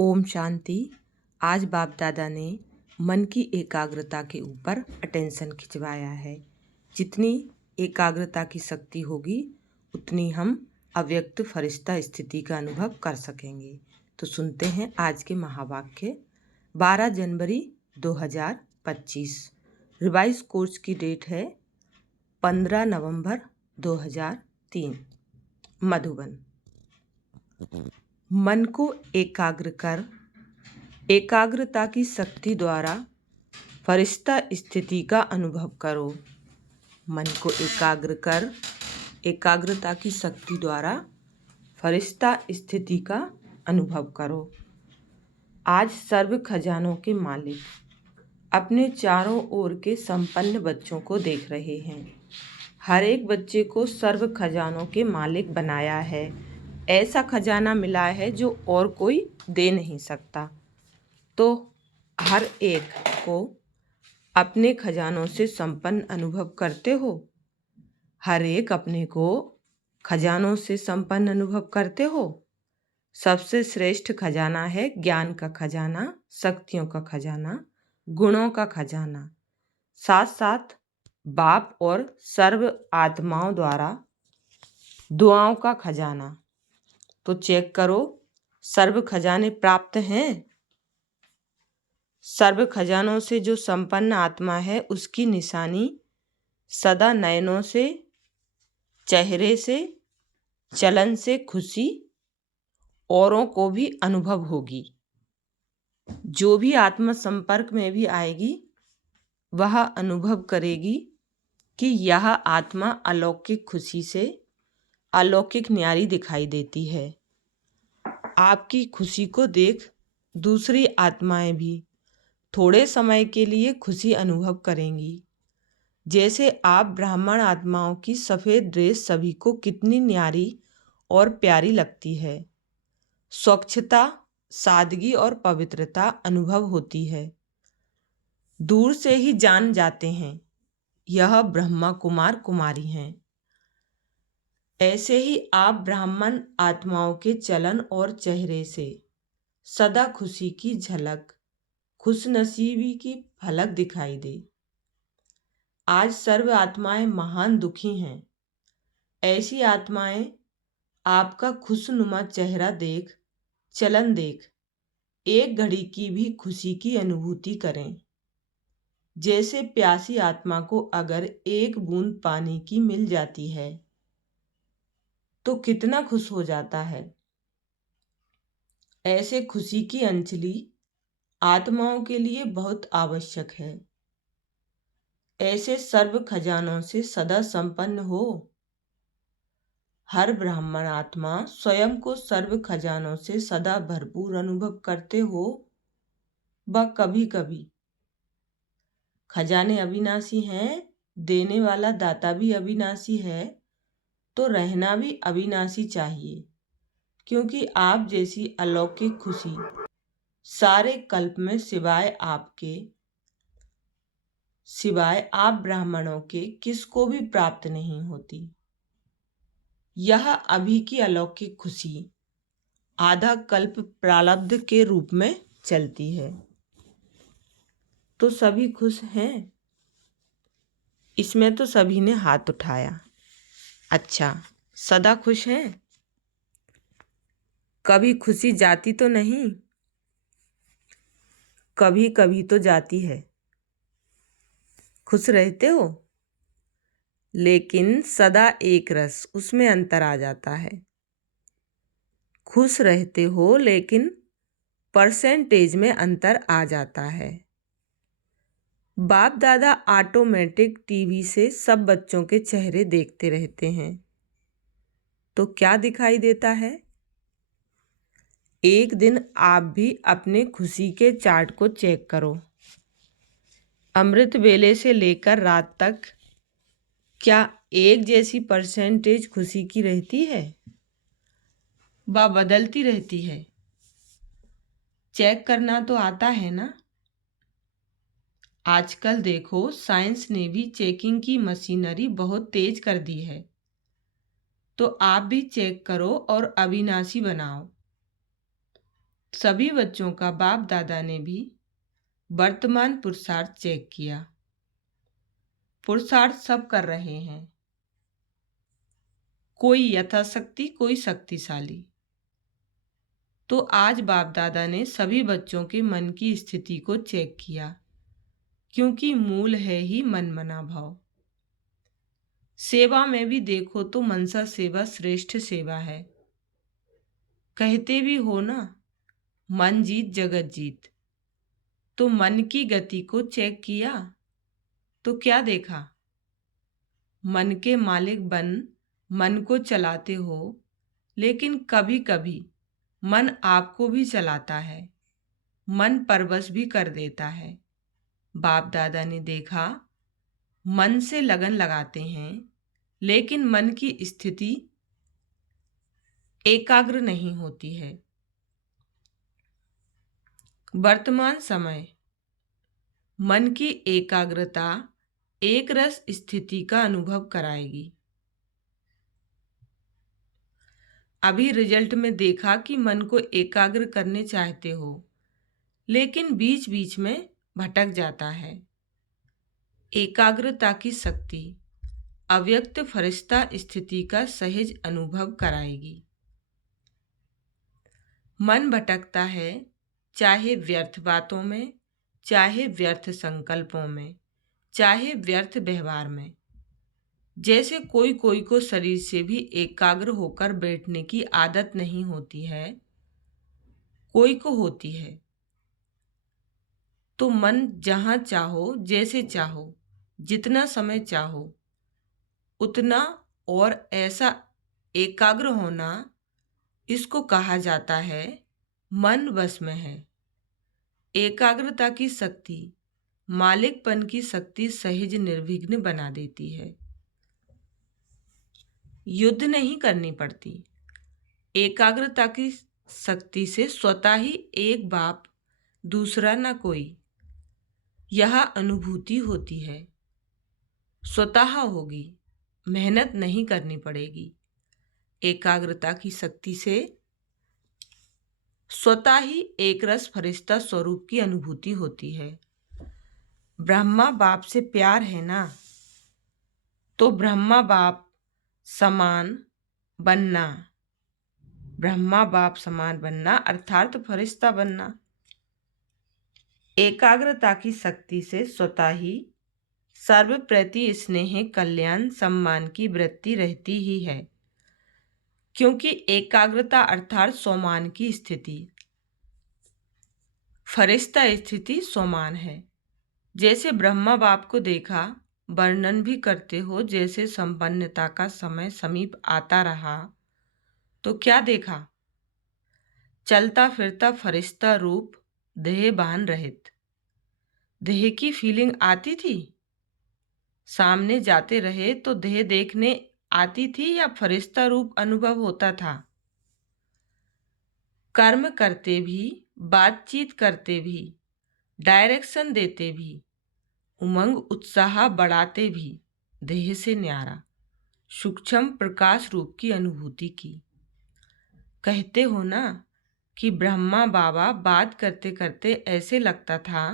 ओम शांति। आज बाप दादा ने मन की एकाग्रता के ऊपर अटेंशन खिंचवाया है। जितनी एकाग्रता की शक्ति होगी उतनी हम अव्यक्त फरिश्ता स्थिति का अनुभव कर सकेंगे। तो सुनते हैं आज के महावाक्य। 12 जनवरी 2025। रिवाइज कोर्स की डेट है 15 नवंबर 2003। मधुबन। मन को एकाग्र कर एकाग्रता की शक्ति द्वारा फरिश्ता स्थिति का अनुभव करो। मन को एकाग्र कर एकाग्रता की शक्ति द्वारा फरिश्ता स्थिति का अनुभव करो। आज सर्व खजानों के मालिक अपने चारों ओर के संपन्न बच्चों को देख रहे हैं। हर एक बच्चे को सर्व खजानों के मालिक बनाया है। ऐसा खजाना मिला है जो और कोई दे नहीं सकता। तो हर एक को अपने खजानों से संपन्न अनुभव करते हो। हर एक अपने को खजानों से संपन्न अनुभव करते हो। सबसे श्रेष्ठ खजाना है ज्ञान का खजाना, शक्तियों का खजाना, गुणों का खजाना, साथ साथ बाप और सर्व आत्माओं द्वारा दुआओं का खजाना। तो चेक करो, सर्व खजाने प्राप्त हैं। सर्व खजानों से जो संपन्न आत्मा है उसकी निशानी सदा नयनों से, चेहरे से, चलन से खुशी औरों को भी अनुभव होगी। जो भी आत्मा संपर्क में भी आएगी वह अनुभव करेगी कि यह आत्मा अलौकिक खुशी से अलौकिक न्यारी दिखाई देती है। आपकी खुशी को देख दूसरी आत्माएं भी थोड़े समय के लिए खुशी अनुभव करेंगी। जैसे आप ब्राह्मण आत्माओं की सफ़ेद ड्रेस सभी को कितनी न्यारी और प्यारी लगती है। स्वच्छता, सादगी और पवित्रता अनुभव होती है। दूर से ही जान जाते हैं यह ब्रह्मा कुमार कुमारी हैं। ऐसे ही आप ब्राह्मण आत्माओं के चलन और चेहरे से सदा खुशी की झलक, खुशनसीबी की झलक दिखाई दे। आज सर्व आत्माएं महान दुखी हैं। ऐसी आत्माएं आपका खुशनुमा चेहरा देख, चलन देख एक घड़ी की भी खुशी की अनुभूति करें। जैसे प्यासी आत्मा को अगर एक बूंद पानी की मिल जाती है तो कितना खुश हो जाता है। ऐसे खुशी की अंजलि आत्माओं के लिए बहुत आवश्यक है। ऐसे सर्व खजानों से सदा संपन्न हो। हर ब्राह्मण आत्मा स्वयं को सर्व खजानों से सदा भरपूर अनुभव करते हो। व कभी कभी खजाने अविनाशी हैं, देने वाला दाता भी अविनाशी है, तो रहना भी अविनाशी चाहिए। क्योंकि आप जैसी अलौकिक खुशी सारे कल्प में सिवाय आप ब्राह्मणों के किसको भी प्राप्त नहीं होती। यह अभी की अलौकिक खुशी आधा कल्प प्रारब्ध के रूप में चलती है। तो सभी खुश हैं। इसमें तो सभी ने हाथ उठाया। अच्छा, सदा खुश हैं? कभी खुशी जाती तो नहीं? कभी कभी तो जाती है। खुश रहते हो लेकिन सदा एक रस, उसमें अंतर आ जाता है। खुश रहते हो लेकिन परसेंटेज में अंतर आ जाता है। बाप दादा ऑटोमेटिक टीवी से सब बच्चों के चेहरे देखते रहते हैं। तो क्या दिखाई देता है? एक दिन आप भी अपने खुशी के चार्ट को चेक करो। अमृत वेले से लेकर रात तक क्या एक जैसी परसेंटेज खुशी की रहती है व बदलती रहती है? चेक करना तो आता है ना। आजकल देखो, साइंस ने भी चेकिंग की मशीनरी बहुत तेज कर दी है। तो आप भी चेक करो और अविनाशी बनाओ। सभी बच्चों का बाप दादा ने भी वर्तमान पुरुषार्थ चेक किया। पुरुषार्थ सब कर रहे हैं, कोई यथाशक्ति, कोई शक्तिशाली। तो आज बाप दादा ने सभी बच्चों के मन की स्थिति को चेक किया, क्योंकि मूल है ही मन मना भाव। सेवा में भी देखो तो मनसा सेवा श्रेष्ठ सेवा है। कहते भी हो ना, मन जीत जगत जीत। तो मन की गति को चेक किया तो क्या देखा? मन के मालिक बन मन को चलाते हो, लेकिन कभी कभी मन आपको भी चलाता है, मन परवश भी कर देता है। बाप दादा ने देखा, मन से लगन लगाते हैं, लेकिन मन की स्थिति एकाग्र नहीं होती है। वर्तमान समय मन की एकाग्रता एक रस स्थिति का अनुभव कराएगी। अभी रिजल्ट में देखा कि मन को एकाग्र करने चाहते हो, लेकिन बीच बीच में भटक जाता है। एकाग्रता की शक्ति अव्यक्त फरिश्ता स्थिति का सहज अनुभव कराएगी। मन भटकता है, चाहे व्यर्थ बातों में, चाहे व्यर्थ संकल्पों में, चाहे व्यर्थ व्यवहार में। जैसे कोई कोई को शरीर से भी एकाग्र होकर बैठने की आदत नहीं होती है, कोई को होती है। तो मन जहाँ चाहो, जैसे चाहो, जितना समय चाहो उतना और ऐसा एकाग्र होना, इसको कहा जाता है मन वश में है। एकाग्रता की शक्ति मालिकपन की शक्ति सहज निर्विघ्न बना देती है। युद्ध नहीं करनी पड़ती। एकाग्रता की शक्ति से स्वतः ही एक बाप दूसरा ना कोई, यह अनुभूति होती है। स्वतः होगी, मेहनत नहीं करनी पड़ेगी। एकाग्रता की शक्ति से स्वतः ही एक रस फरिश्ता स्वरूप की अनुभूति होती है। ब्रह्मा बाप से प्यार है ना, तो ब्रह्मा बाप समान बनना, ब्रह्मा बाप समान बनना अर्थात फरिश्ता बनना। एकाग्रता की शक्ति से स्वतः ही सर्व प्रति स्नेह, कल्याण, सम्मान की वृत्ति रहती ही है, क्योंकि एकाग्रता अर्थात सोमान की स्थिति, फरिश्ता स्थिति सोमान है। जैसे ब्रह्मा बाप को देखा, वर्णन भी करते हो, जैसे संपन्नता का समय समीप आता रहा तो क्या देखा? चलता फिरता फरिश्ता रूप, देह बान रहित। देह की फीलिंग आती थी? सामने जाते रहे तो देह देखने आती थी या फरिश्ता रूप अनुभव होता था? कर्म करते भी, बातचीत करते भी, डायरेक्शन देते भी, उमंग उत्साह बढ़ाते भी देह से न्यारा सूक्ष्म प्रकाश रूप की अनुभूति की। कहते हो ना कि ब्रह्मा बाबा बात करते करते ऐसे लगता था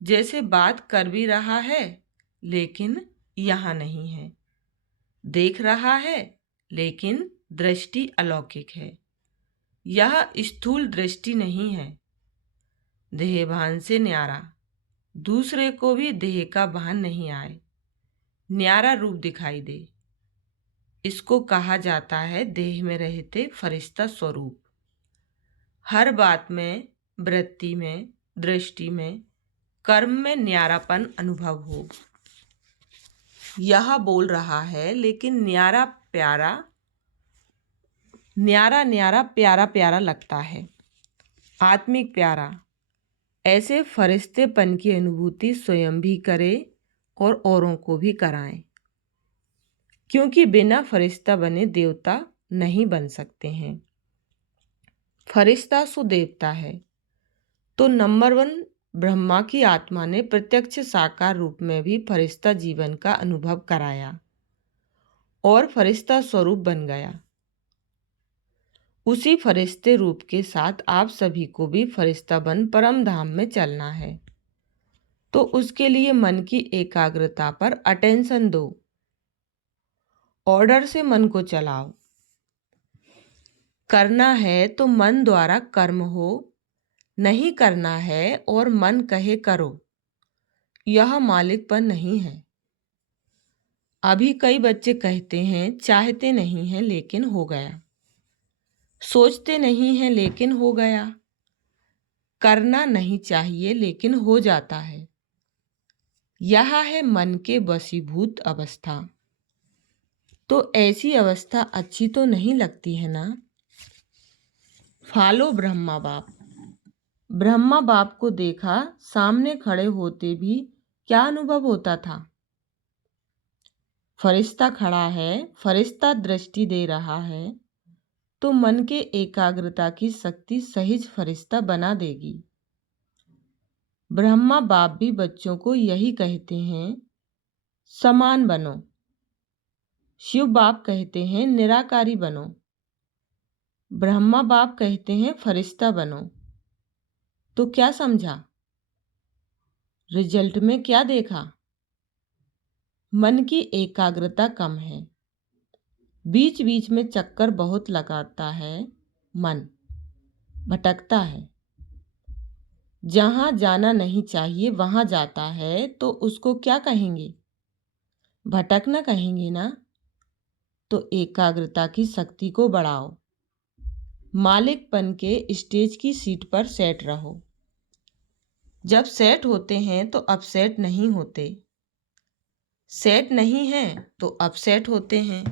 जैसे बात कर भी रहा है, लेकिन यहाँ नहीं है। देख रहा है, लेकिन दृष्टि अलौकिक है। यह स्थूल दृष्टि नहीं है। देह भान से न्यारा, दूसरे को भी देह का भान नहीं आए, न्यारा रूप दिखाई दे, इसको कहा जाता है देह में रहते फरिश्ता स्वरूप। हर बात में, वृत्ति में, दृष्टि में, कर्म में न्यारापन अनुभव हो। यह बोल रहा है, लेकिन न्यारा प्यारा, न्यारा न्यारा प्यारा प्यारा लगता है, आत्मिक प्यारा। ऐसे फरिश्तेपन की अनुभूति स्वयं भी करे और औरों को भी कराएं, क्योंकि बिना फरिश्ता बने देवता नहीं बन सकते हैं। फरिश्ता सो देवता है। तो नंबर 1 ब्रह्मा की आत्मा ने प्रत्यक्ष साकार रूप में भी फरिश्ता जीवन का अनुभव कराया और फरिश्ता स्वरूप बन गया। उसी फरिश्ते रूप के साथ आप सभी को भी फरिश्ता बन परम धाम में चलना है। तो उसके लिए मन की एकाग्रता पर अटेंशन दो, ऑर्डर से मन को चलाओ। करना है तो मन द्वारा कर्म हो, नहीं करना है और मन कहे करो, यह मालिकपन नहीं है। अभी कई बच्चे कहते हैं चाहते नहीं हैं लेकिन हो गया, सोचते नहीं हैं लेकिन हो गया, करना नहीं चाहिए लेकिन हो जाता है। यह है मन के वशीभूत अवस्था। तो ऐसी अवस्था अच्छी तो नहीं लगती है ना। फालो ब्रह्मा बाप। ब्रह्मा बाप को देखा, सामने खड़े होते भी क्या अनुभव होता था। फरिश्ता खड़ा है, फरिश्ता दृष्टि दे रहा है, तो मन के एकाग्रता की शक्ति सहिज फरिश्ता बना देगी। ब्रह्मा बाप भी बच्चों को यही कहते हैं, समान बनो। शिव बाप कहते हैं निराकारी बनो। ब्रह्मा बाप कहते हैं फरिश्ता बनो। तो क्या समझा? रिजल्ट में क्या देखा? मन की एकाग्रता कम है, बीच बीच में चक्कर बहुत लगाता है, मन भटकता है, जहाँ जाना नहीं चाहिए वहाँ जाता है, तो उसको क्या कहेंगे? भटकना कहेंगे ना। तो एकाग्रता की शक्ति को बढ़ाओ, मालिकपन के स्टेज की सीट पर सेट रहो। जब सेट होते हैं तो अपसेट नहीं होते, सेट नहीं हैं तो अपसेट होते हैं।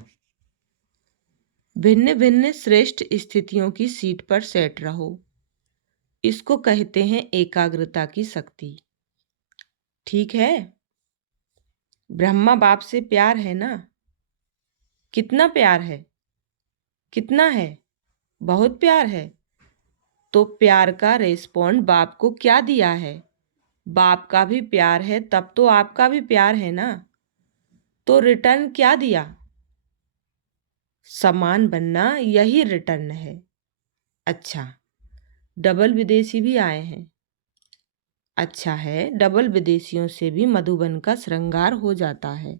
भिन्न भिन्न श्रेष्ठ स्थितियों की सीट पर सेट रहो, इसको कहते हैं एकाग्रता की शक्ति। ठीक है। ब्रह्मा बाप से प्यार है ना? कितना प्यार है? कितना है? बहुत प्यार है। तो प्यार का रेस्पॉन्ड बाप को क्या दिया है? बाप का भी प्यार है, तब तो आपका भी प्यार है ना। तो रिटर्न क्या दिया? समान बनना, यही रिटर्न है। अच्छा, डबल विदेशी भी आए हैं। अच्छा है, डबल विदेशियों से भी मधुबन का श्रृंगार हो जाता है,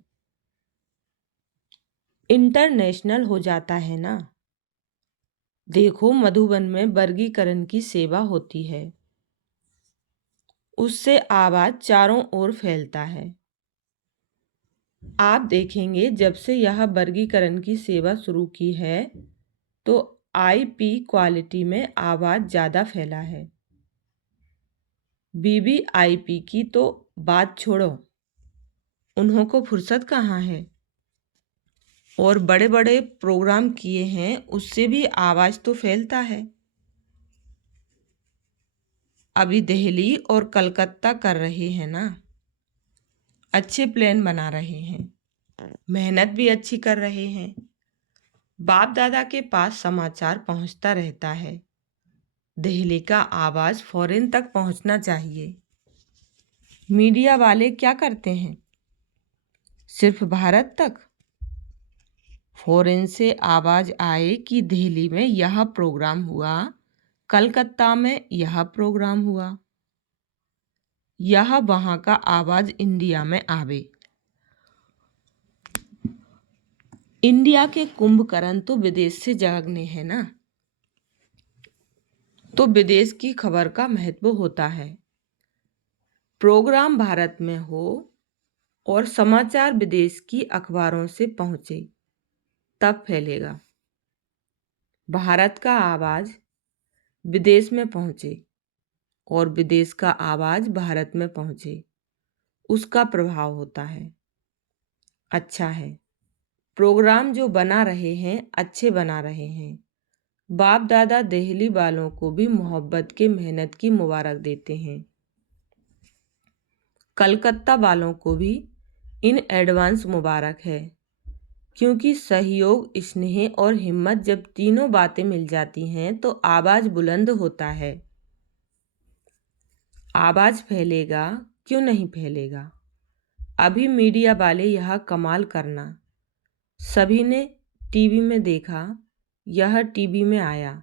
इंटरनेशनल हो जाता है ना। देखो मधुबन में वर्गीकरण की सेवा होती है, उससे आवाज चारों ओर फैलता है। आप देखेंगे जब से यह वर्गीकरण की सेवा शुरू की है तो IP क्वालिटी में आवाज ज़्यादा फैला है। VVIP की तो बात छोड़ो, उन्हों को फुर्सत कहाँ है। और बड़े बड़े प्रोग्राम किए हैं, उससे भी आवाज़ तो फैलता है। अभी दिल्ली और कलकत्ता कर रहे हैं ना, अच्छे प्लान बना रहे हैं, मेहनत भी अच्छी कर रहे हैं। बाप दादा के पास समाचार पहुंचता रहता है, दिल्ली का आवाज़ फॉरेन तक पहुंचना चाहिए। मीडिया वाले क्या करते हैं? सिर्फ भारत तक। फॉरेन से आवाज़ आए कि दिल्ली में यह प्रोग्राम हुआ, कलकत्ता में यह प्रोग्राम हुआ, यह वहाँ का आवाज़ इंडिया में आवे। इंडिया के कुंभकर्ण तो विदेश से जागने हैं ना, तो विदेश की खबर का महत्व होता है। प्रोग्राम भारत में हो और समाचार विदेश की अखबारों से पहुँचे, तब फैलेगा। भारत का आवाज़ विदेश में पहुँचे और विदेश का आवाज़ भारत में पहुँचे, उसका प्रभाव होता है। अच्छा है, प्रोग्राम जो बना रहे हैं अच्छे बना रहे हैं। बाप दादा दिल्ली वालों को भी मोहब्बत के मेहनत की मुबारक देते हैं, कलकत्ता वालों को भी इन एडवांस मुबारक है, क्योंकि सहयोग, स्नेह और हिम्मत जब तीनों बातें मिल जाती हैं तो आवाज़ बुलंद होता है। आवाज़ फैलेगा, क्यों नहीं फैलेगा। अभी मीडिया वाले यह कमाल करना, सभी ने टीवी में देखा, यह टीवी में आया।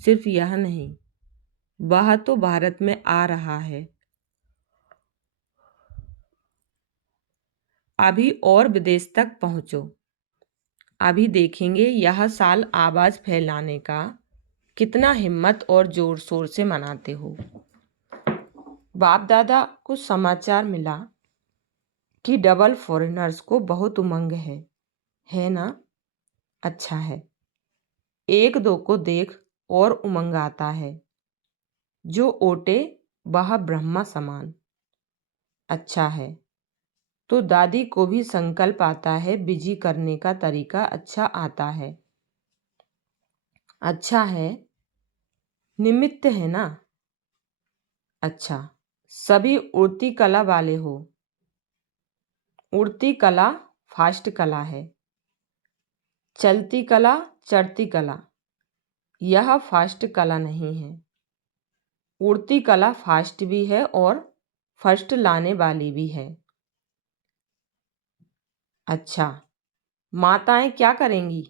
सिर्फ यह नहीं, वह तो भारत में आ रहा है। अभी और विदेश तक पहुंचो। अभी देखेंगे यह साल आवाज फैलाने का कितना हिम्मत और जोर शोर से मनाते हो। बाप दादा को समाचार मिला कि डबल फॉरेनर्स को बहुत उमंग है ना? अच्छा है। एक दो को देख और उमंग आता है। जो ओटे वह ब्रह्मा समान। अच्छा है। तो दादी को भी संकल्प आता है, बिजी करने का तरीका अच्छा आता है। अच्छा है। निमित्त है ना? अच्छा। सभी उड़ती कला वाले हो। उड़ती कला फास्ट कला है। चलती कला चढ़ती कला, यह फास्ट कला नहीं है। उड़ती कला फास्ट भी है और फर्स्ट लाने वाली भी है। अच्छा। माताएं क्या करेंगी?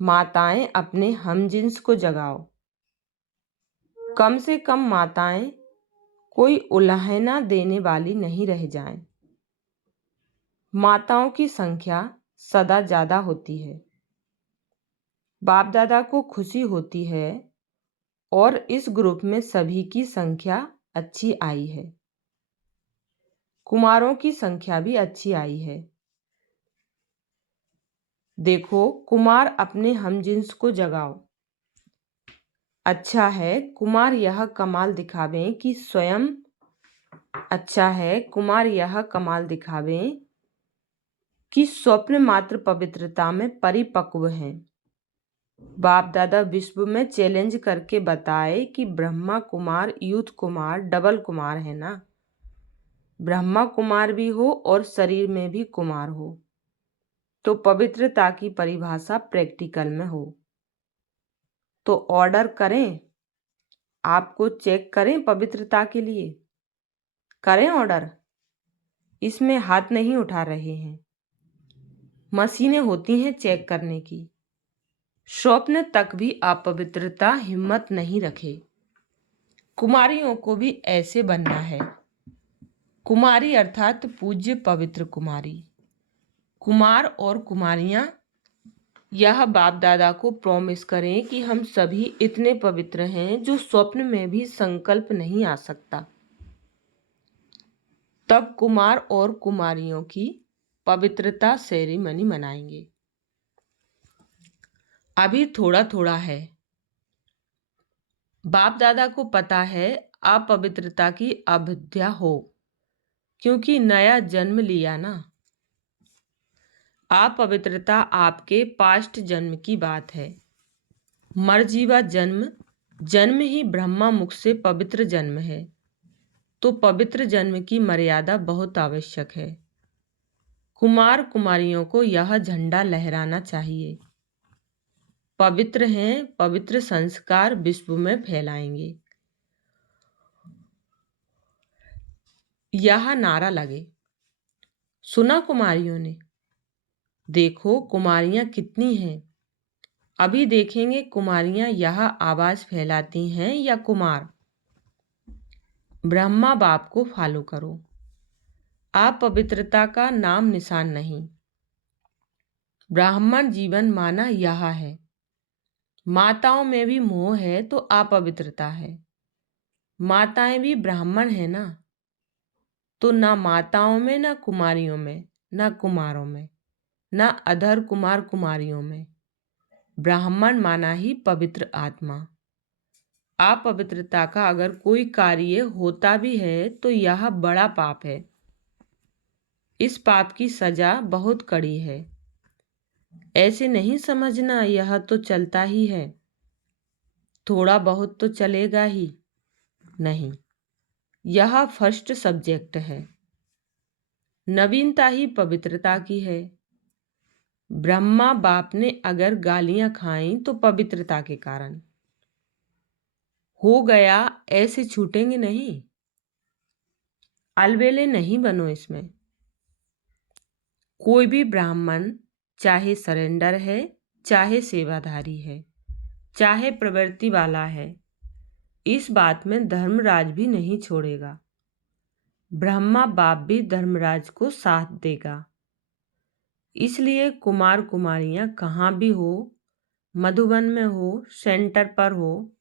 माताएं अपने हमजिन्स को जगाओ। कम से कम माताएं कोई उलाहना देने वाली नहीं रह जाएं। माताओं की संख्या सदा ज्यादा होती है। बाप दादा को खुशी होती है और इस ग्रुप में सभी की संख्या अच्छी आई है। कुमारों की संख्या भी अच्छी आई है। देखो, कुमार अपने हमजिन्स को जगाओ। अच्छा है, कुमार यह कमाल दिखावें कि स्वयं अच्छा है कुमार यह कमाल दिखावें कि स्वप्न मात्र पवित्रता में परिपक्व हैं। बाप दादा विश्व में चैलेंज करके बताए कि ब्रह्मा कुमार, यूथ कुमार, डबल कुमार है ना? ब्रह्मा कुमार भी हो और शरीर में भी कुमार हो, तो पवित्रता की परिभाषा प्रैक्टिकल में हो। तो ऑर्डर करें, आपको चेक करें पवित्रता के लिए? करें ऑर्डर? इसमें हाथ नहीं उठा रहे हैं, मशीनें होती हैं चेक करने की। स्वप्न तक भी अपवित्रता हिम्मत नहीं रखे। कुमारियों को भी ऐसे बनना है। कुमारी अर्थात पूज्य पवित्र कुमारी। कुमार और कुमारियां यह बाप दादा को प्रॉमिस करें कि हम सभी इतने पवित्र हैं जो स्वप्न में भी संकल्प नहीं आ सकता। तब कुमार और कुमारियों की पवित्रता सेरेमनी मनाएंगे। अभी थोड़ा थोड़ा है। बाप दादा को पता है अपवित्रता की अविद्या हो, क्योंकि नया जन्म लिया ना। अपवित्रता आपके पास्ट जन्म की बात है। मरजीवा जन्म ही ब्रह्मा मुख से पवित्र जन्म है। तो पवित्र जन्म की मर्यादा बहुत आवश्यक है। कुमार कुमारियों को यह झंडा लहराना चाहिए। पवित्र हैं, पवित्र संस्कार विश्व में फैलाएंगे। यह नारा लगे। सुना कुमारियों ने? देखो कुमारियां कितनी हैं। अभी देखेंगे कुमारियां यह आवाज फैलाती हैं या कुमार। ब्रह्मा बाप को फॉलो करो। अपवित्रता का नाम निशान नहीं। ब्राह्मण जीवन माना यह है। माताओं में भी मोह है तो अपवित्रता है। माताएं भी ब्राह्मण है ना, तो ना माताओं में, ना कुमारियों में, ना कुमारों में, ना अधर कुमार कुमारियों में। ब्राह्मण माना ही पवित्र आत्मा। अपवित्रता का अगर कोई कार्य होता भी है तो यह बड़ा पाप है। इस पाप की सजा बहुत कड़ी है। ऐसे नहीं समझना यह तो चलता ही है, थोड़ा बहुत तो चलेगा ही नहीं। यह फर्स्ट सब्जेक्ट है। नवीनता ही पवित्रता की है। ब्रह्मा बाप ने अगर गालियां खाई तो पवित्रता के कारण हो गया, ऐसे छूटेंगे नहीं। अलबेले नहीं बनो इसमें। कोई भी ब्राह्मण चाहे सरेंडर है चाहे सेवाधारी है, चाहे प्रवृत्ति वाला है, इस बात में धर्मराज भी नहीं छोड़ेगा। ब्रह्मा बाप भी धर्मराज को साथ देगा। इसलिए कुमार कुमारियां कहाँ भी हो, मधुबन में हो, सेंटर पर हो,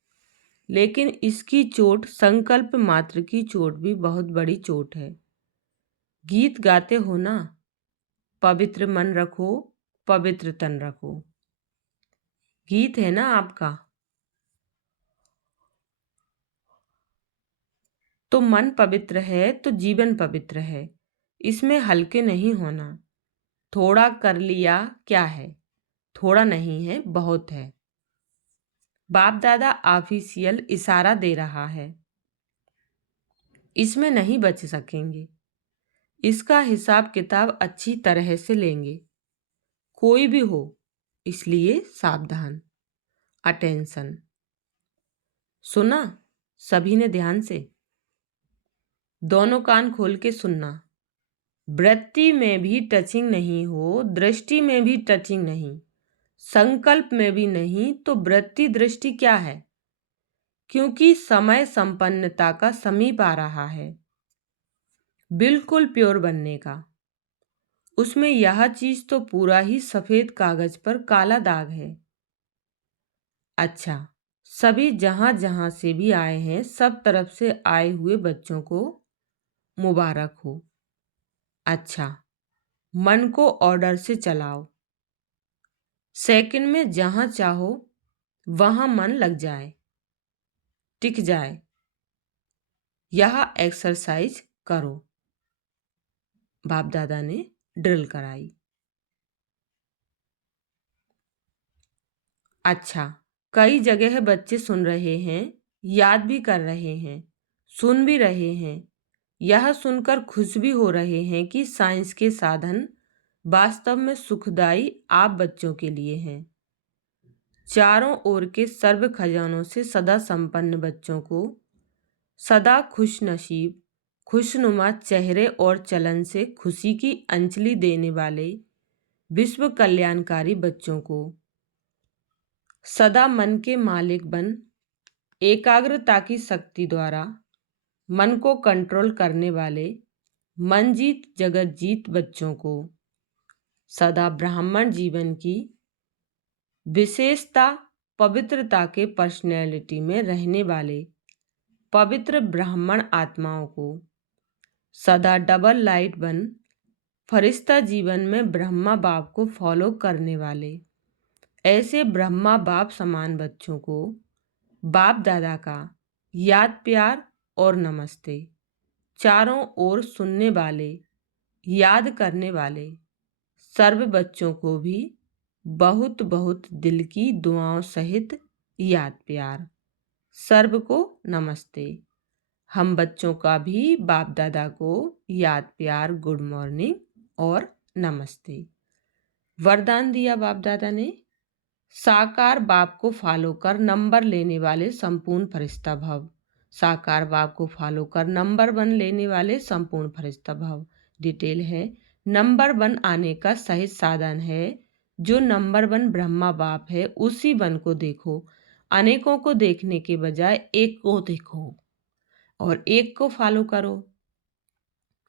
लेकिन इसकी चोट संकल्प मात्र की चोट भी बहुत बड़ी चोट है। गीत गाते हो ना, पवित्र मन रखो, पवित्र तन रखो। गीत है ना आपका, तो मन पवित्र है तो जीवन पवित्र है। इसमें हल्के नहीं होना। थोड़ा कर लिया क्या है, थोड़ा नहीं है, बहुत है। बाप दादा ऑफिशियल इशारा दे रहा है, इसमें नहीं बच सकेंगे। इसका हिसाब किताब अच्छी तरह से लेंगे, कोई भी हो, इसलिए सावधान। अटेंशन। सुना सभी ने ध्यान से? दोनों कान खोल के सुनना। वृत्ति में भी टचिंग नहीं हो, दृष्टि में भी टचिंग नहीं, संकल्प में भी नहीं, तो वृत्ति दृष्टि क्या है? क्योंकि समय संपन्नता का समीप आ रहा है, बिल्कुल प्योर बनने का। उसमें यह चीज तो पूरा ही सफेद कागज पर काला दाग है। अच्छा, सभी जहां जहां से भी आए हैं, सब तरफ से आए हुए बच्चों को मुबारक हो। अच्छा, मन को ऑर्डर से चलाओ। सेकंड में जहां चाहो वहां मन लग जाए, टिक जाए। यह एक्सरसाइज करो। बाप दादा ने ड्रिल कराई। अच्छा, कई जगह बच्चे सुन रहे हैं, याद भी कर रहे हैं, सुन भी रहे हैं। यह सुनकर खुश भी हो रहे हैं कि साइंस के साधन वास्तव में सुखदाई आप बच्चों के लिए हैं। चारों ओर के सर्व खजानों से सदा संपन्न बच्चों को, सदा खुश नसीब, खुशनुमा चेहरे और चलन से खुशी की अंजलि देने वाले विश्व कल्याणकारी बच्चों को, सदा मन के मालिक बन एकाग्रता की शक्ति द्वारा मन को कंट्रोल करने वाले मनजीत जगत जीत बच्चों को, सदा ब्राह्मण जीवन की विशेषता पवित्रता के पर्सनैलिटी में रहने वाले पवित्र ब्राह्मण आत्माओं को, सदा डबल लाइट बन फरिश्ता जीवन में ब्रह्मा बाप को फॉलो करने वाले ऐसे ब्रह्मा बाप समान बच्चों को बाप दादा का याद प्यार और नमस्ते। चारों ओर सुनने वाले, याद करने वाले सर्व बच्चों को भी बहुत बहुत दिल की दुआओं सहित याद प्यार। सर्व को नमस्ते। हम बच्चों का भी बाप दादा को याद प्यार, गुड मॉर्निंग और नमस्ते। वरदान दिया बाप दादा ने, साकार बाप को फॉलो कर नंबर लेने वाले संपूर्ण फरिश्ता भव। साकार बाप को फॉलो कर नंबर 1 लेने वाले संपूर्ण फरिश्ता भव। डिटेल है, नंबर 1 आने का सही साधन है, जो नंबर 1 ब्रह्मा बाप है उसी 1 को देखो। अनेकों को देखने के बजाय एक को देखो और एक को फॉलो करो।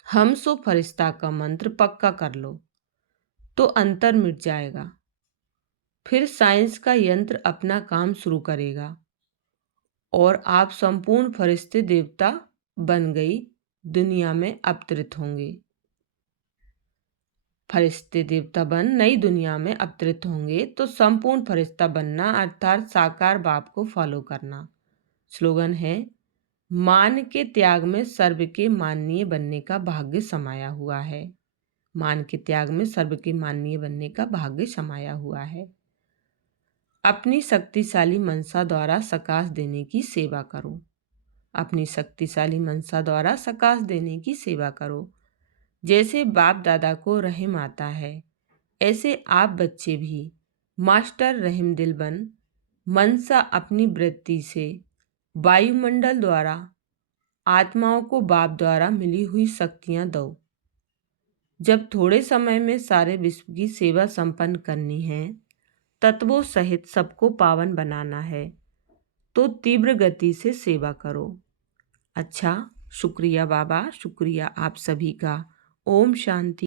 हम सो फरिश्ता का मंत्र पक्का कर लो तो अंतर मिट जाएगा। फिर साइंस का यंत्र अपना काम शुरू करेगा और आप संपूर्ण फरिश्ते देवता बन गई दुनिया में अवतरित होंगे। फरिश्ते देवता बन नई दुनिया में अवतरित होंगे तो संपूर्ण फरिश्ता बनना अर्थात साकार बाप को फॉलो करना। स्लोगन है, मान के त्याग में सर्व के माननीय बनने का भाग्य समाया हुआ है। मान के त्याग में सर्व के माननीय बनने का भाग्य समाया हुआ है। अपनी शक्तिशाली मनसा द्वारा सकाश देने की सेवा करो। अपनी शक्तिशाली मनसा द्वारा सकाश देने की सेवा करो। जैसे बाप दादा को रहम आता है, ऐसे आप बच्चे भी मास्टर रहम दिल बन मनसा अपनी वृत्ति से वायुमंडल द्वारा आत्माओं को बाप द्वारा मिली हुई शक्तियां दो। जब थोड़े समय में सारे विश्व की सेवा संपन्न करनी है तत्वों सहित सबको पावन बनाना है तो तीव्र गति से सेवा करो। अच्छा, शुक्रिया बाबा, शुक्रिया आप सभी का। ओम शांति।